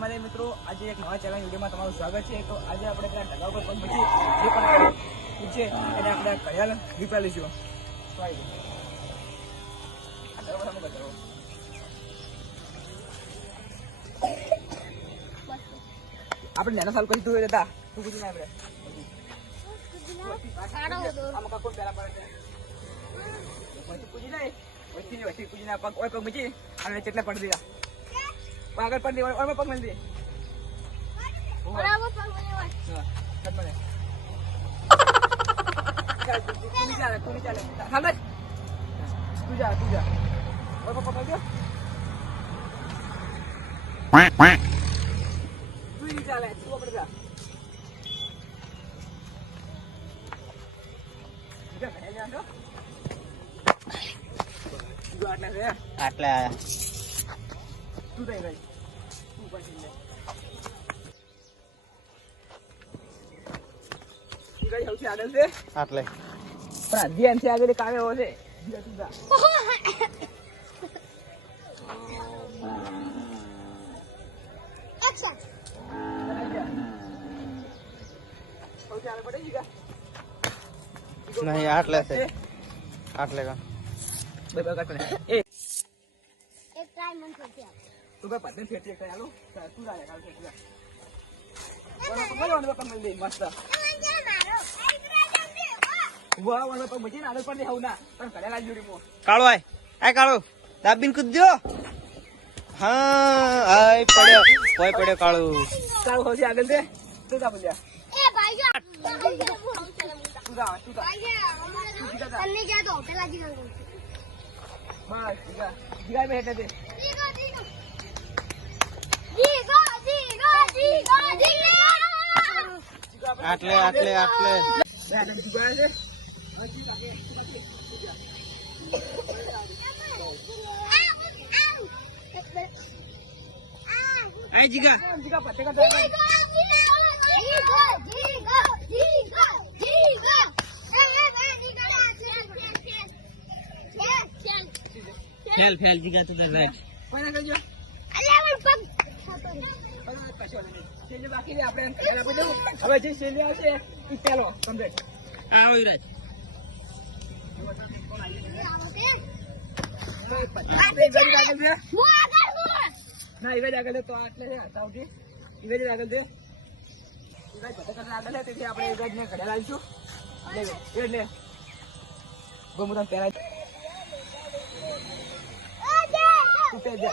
તમારે મિત્રો આજે એક નવા ચેલેન્જ વિડીયોમાં તમારું સ્વાગત છે. તો આજે આપણે ત્યાં ઢગા ઉપર પગ મૂકી જે પણ પૂછે એને આપણે ઘડિયાળ રીપા લઈશું. આપણે નાના સાલ કરી તું હતા તું પૂછી આપણે આમાં કોણ પહેલા પડે છે પૂછી નહીં વચ્ચે પૂછીને પગ ઓય પગ મૂકી અને કેટલા પડી દીધા આગળ પડી દે ઓય પગ મળી દે બરાબર પગ મને વાત હા મને તું ચાલે સામે તું જા ઓય પગ પકડ દે તું ની ચાલે તું આપણે જા આટલા તું થઈ ગઈ તું પછી ગઈ સૌથી આગળ છે આટલે પણ ધ્યાન છે આગળ કાવે હો છે નહીં આટલે છે આટલે કા એક ટ્રાય મન કરતી તું ભાઈ પદ્ધતિ ફેરતી એક આલો તું રાય કાલ ફેરતી બોલો પગ મળી મસ્ત વાહ વાહ પગ મજી ના આગળ પર દેખાવ ના પણ ઘરે લાજ જોડી મો કાળો આય કાળો દાબીન કૂદજો હા આય પડ્યો કાળો સૌથી આગળ છે તું જા બોલ્યા એ ભાઈ જા તું જા તને ક્યાં તો પેલા જીગા બસ જીગા મે હેઠે દે આટલે આય જીગા પત્તે કા ફેલ જીગા તો રાઈટ કોના કરજો બાકી આપણે હવે જે શેલી આવશે એ પેલો કમ્પ્લીટ આવો યુવરાજ ના ઇવેજ આગળ તો આટલે છે સૌથી ઇવેજ આગળ છે ઇવેજ પતંગ આગળ છે તેથી આપણે ઇવેજ ને ઘડે લાવીશું એટલે ગમું તમે પહેલા તું તે જ